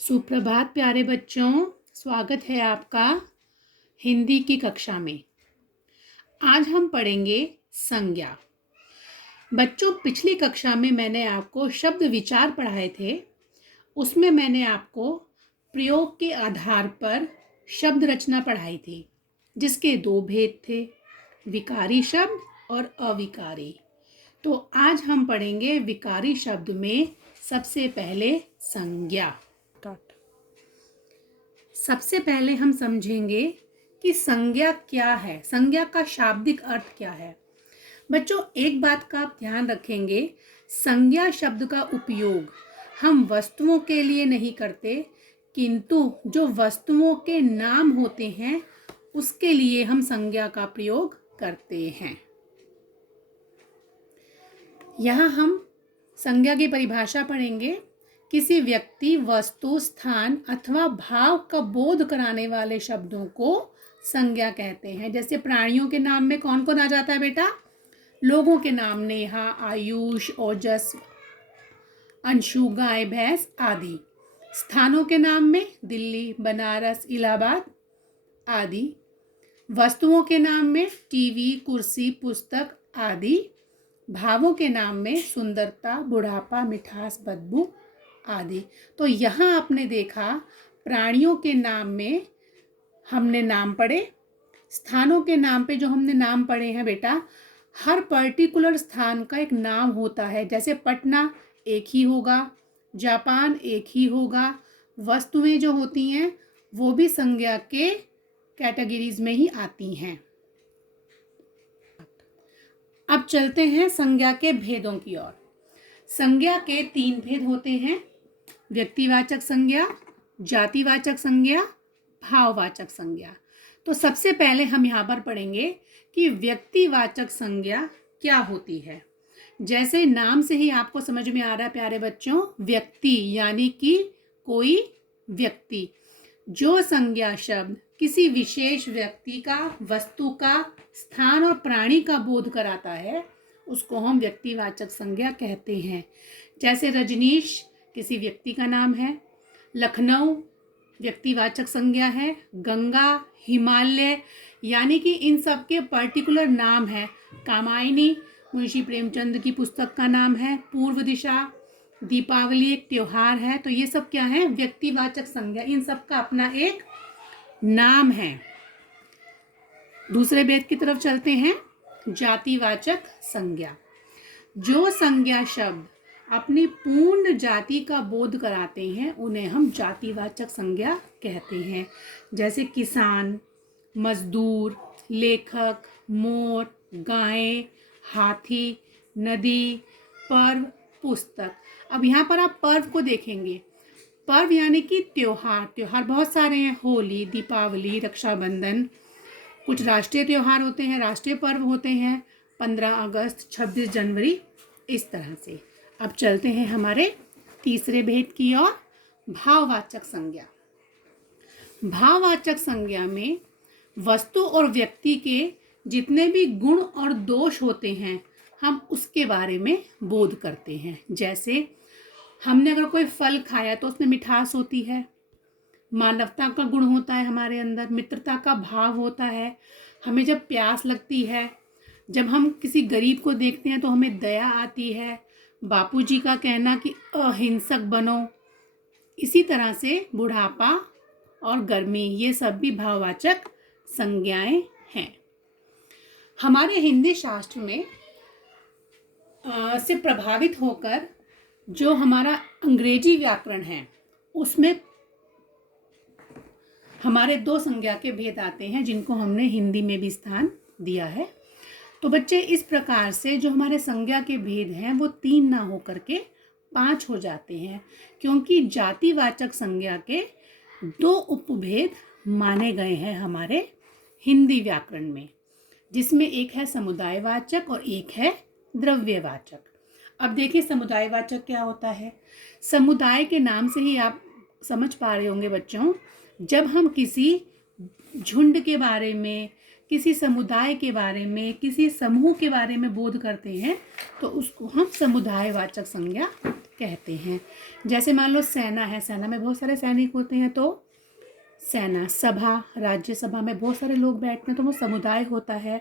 सुप्रभात प्यारे बच्चों, स्वागत है आपका हिंदी की कक्षा में। आज हम पढ़ेंगे संज्ञा। बच्चों, पिछली कक्षा में मैंने आपको शब्द विचार पढ़ाए थे। उसमें मैंने आपको प्रयोग के आधार पर शब्द रचना पढ़ाई थी, जिसके दो भेद थे, विकारी शब्द और अविकारी। तो आज हम पढ़ेंगे विकारी शब्द में सबसे पहले संज्ञा। सबसे पहले हम समझेंगे कि संज्ञा क्या है, संज्ञा का शाब्दिक अर्थ क्या है। बच्चों, एक बात का आप ध्यान रखेंगे, संज्ञा शब्द का उपयोग हम वस्तुओं के लिए नहीं करते, किंतु जो वस्तुओं के नाम होते हैं उसके लिए हम संज्ञा का प्रयोग करते हैं। यहाँ हम संज्ञा की परिभाषा पढ़ेंगे। किसी व्यक्ति, वस्तु, स्थान अथवा भाव का बोध कराने वाले शब्दों को संज्ञा कहते हैं। जैसे प्राणियों के नाम में कौन कौन आ जाता है बेटा? लोगों के नाम नेहा, आयुष, ओजस, अंशु, गाय, भैंस आदि। स्थानों के नाम में दिल्ली, बनारस, इलाहाबाद आदि। वस्तुओं के नाम में टीवी, कुर्सी, पुस्तक आदि। भावों के नाम में सुंदरता, बुढ़ापा, मिठास, बदबू आदि। तो यहाँ आपने देखा, प्राणियों के नाम में हमने नाम पढ़े, स्थानों के नाम पे जो हमने नाम पढ़े हैं बेटा, हर पर्टिकुलर स्थान का एक नाम होता है। जैसे पटना एक ही होगा, जापान एक ही होगा। वस्तुएं जो होती हैं वो भी संज्ञा के कैटेगरीज में ही आती हैं। अब चलते हैं संज्ञा के भेदों की ओर। संज्ञा के 3 भेद होते हैं: व्यक्तिवाचक संज्ञा, जातिवाचक संज्ञा, भाववाचक संज्ञा। तो सबसे पहले हम यहाँ पर पढ़ेंगे कि व्यक्तिवाचक संज्ञा क्या होती है। जैसे नाम से ही आपको समझ में आ रहा है प्यारे बच्चों, व्यक्ति यानी कि कोई व्यक्ति। जो संज्ञा शब्द किसी विशेष व्यक्ति का, वस्तु का, स्थान और प्राणी का बोध कराता है उसको हम व्यक्तिवाचक संज्ञा कहते हैं। जैसे रजनीश किसी व्यक्ति का नाम है, लखनऊ व्यक्तिवाचक संज्ञा है, गंगा, हिमालय यानी कि इन सब के पर्टिकुलर नाम है। कामायनी मुंशी प्रेमचंद की पुस्तक का नाम है, पूर्व दिशा, दीपावली एक त्योहार है। तो ये सब क्या है? व्यक्तिवाचक संज्ञा। इन सब का अपना एक नाम है। दूसरे भेद की तरफ चलते हैं, जातिवाचक संज्ञा। जो संज्ञा शब्द अपनी पूर्ण जाति का बोध कराते हैं उन्हें हम जातिवाचक संज्ञा कहते हैं। जैसे किसान, मजदूर, लेखक, मोर, गाय, हाथी, नदी, पर्व, पुस्तक। अब यहाँ पर आप पर्व को देखेंगे। पर्व यानी कि त्योहार। त्योहार बहुत सारे हैं, होली, दीपावली, रक्षाबंधन। कुछ राष्ट्रीय त्योहार होते हैं, राष्ट्रीय पर्व होते हैं, 15 अगस्त, 26 जनवरी, इस तरह से। अब चलते हैं हमारे तीसरे भेद की ओर, भाववाचक संज्ञा। भाववाचक संज्ञा में वस्तु और व्यक्ति के जितने भी गुण और दोष होते हैं हम उसके बारे में बोध करते हैं। जैसे हमने अगर कोई फल खाया तो उसमें मिठास होती है, मानवता का गुण होता है हमारे अंदर, मित्रता का भाव होता है। हमें जब प्यास लगती है, जब हम किसी गरीब को देखते हैं तो हमें दया आती है। बापूजी का कहना कि अहिंसक बनो। इसी तरह से बुढ़ापा और गर्मी, ये सब भी भाववाचक संज्ञाएं हैं। हमारे हिंदी शास्त्र में से प्रभावित होकर जो हमारा अंग्रेजी व्याकरण है उसमें हमारे 2 संज्ञा के भेद आते हैं जिनको हमने हिंदी में भी स्थान दिया है। तो बच्चे, इस प्रकार से जो हमारे संज्ञा के भेद हैं वो 3 ना होकर के 5 हो जाते हैं, क्योंकि जातिवाचक संज्ञा के 2 उपभेद माने गए हैं हमारे हिंदी व्याकरण में, जिसमें एक है समुदायवाचक और एक है द्रव्यवाचक। अब देखिए समुदायवाचक क्या होता है। समुदाय के नाम से ही आप समझ पा रहे होंगे बच्चों, जब हम किसी झुंड के बारे में, किसी समुदाय के बारे में, किसी समूह के बारे में बोध करते हैं तो उसको हम समुदायवाचक संज्ञा कहते हैं। जैसे मान लो सेना है, सेना में बहुत सारे सैनिक होते हैं तो सेना। सभा, राज्यसभा में बहुत सारे लोग बैठते हैं तो वो समुदाय होता है।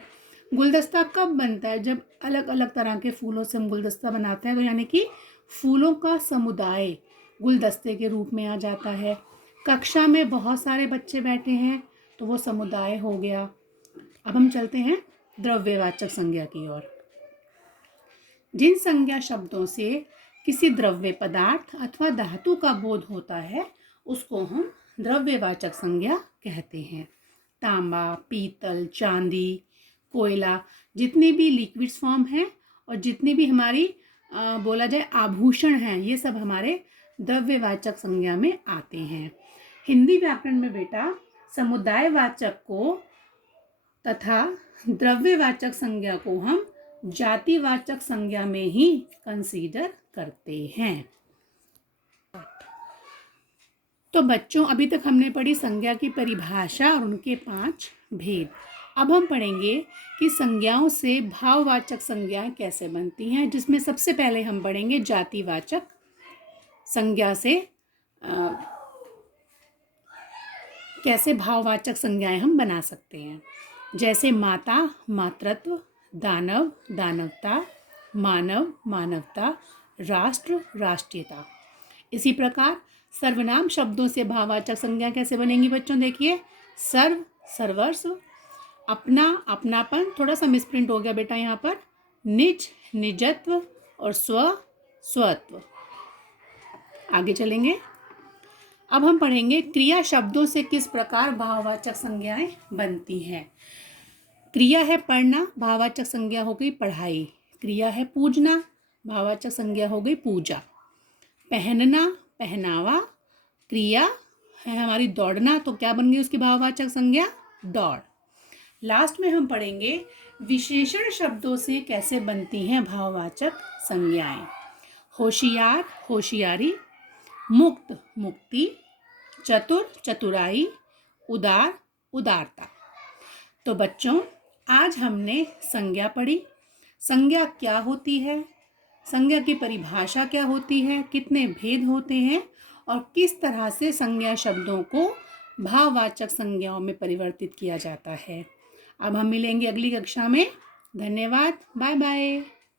गुलदस्ता कब बनता है? जब अलग अलग तरह के फूलों से हम गुलदस्ता बनाते हैं, तो यानी कि फूलों का समुदाय गुलदस्ते के रूप में आ जाता है। कक्षा में बहुत सारे बच्चे बैठे हैं तो वो समुदाय हो गया। अब हम चलते हैं द्रव्यवाचक संज्ञा की ओर। जिन संज्ञा शब्दों से किसी द्रव्य पदार्थ अथवा धातु का बोध होता है उसको हम द्रव्यवाचक संज्ञा कहते हैं। तांबा, पीतल, चांदी, कोयला, जितने भी लिक्विड्स फॉर्म हैं और जितनी भी हमारी बोला जाए आभूषण हैं, ये सब हमारे द्रव्यवाचक संज्ञा में आते हैं। हिंदी व्याकरण में बेटा समुदायवाचक को तथा द्रव्यवाचक संज्ञा को हम जातिवाचक संज्ञा में ही कंसीडर करते हैं। तो बच्चों, अभी तक हमने पढ़ी संज्ञा की परिभाषा और उनके 5 भेद। अब हम पढ़ेंगे कि संज्ञाओं से भाववाचक संज्ञाएं कैसे बनती हैं, जिसमें सबसे पहले हम पढ़ेंगे जातिवाचक संज्ञा से कैसे भाववाचक संज्ञाएं हम बना सकते हैं। जैसे माता, मातृत्व, दानव, दानवता, मानव, मानवता, राष्ट्र, राष्ट्रीयता। इसी प्रकार सर्वनाम शब्दों से भाववाचक संज्ञा कैसे बनेंगी बच्चों? देखिए, सर्व, सर्वस्व, अपना, अपनापन, थोड़ा सा मिसप्रिंट हो गया बेटा यहाँ पर, निज, निजत्व और स्व, स्वत्व। आगे चलेंगे। अब हम पढ़ेंगे क्रिया शब्दों से किस प्रकार भाववाचक संज्ञाएं बनती हैं। क्रिया है पढ़ना, भाववाचक संज्ञा हो गई पढ़ाई। क्रिया है पूजना, भाववाचक संज्ञा हो गई पूजा। पहनना, पहनावा। क्रिया है हमारी दौड़ना, तो क्या बन गई उसकी भाववाचक संज्ञा? दौड़। लास्ट में हम पढ़ेंगे विशेषण शब्दों से कैसे बनती हैं भाववाचक संज्ञाएं। होशियार, होशियारी। मुक्त, मुक्ति। चतुर, चतुराई। उदार, उदारता। तो बच्चों, आज हमने संज्ञा पढ़ी। संज्ञा क्या होती है, संज्ञा की परिभाषा क्या होती है, कितने भेद होते हैं और किस तरह से संज्ञा शब्दों को भाववाचक संज्ञाओं में परिवर्तित किया जाता है। अब हम मिलेंगे अगली कक्षा में। धन्यवाद, बाय बाय।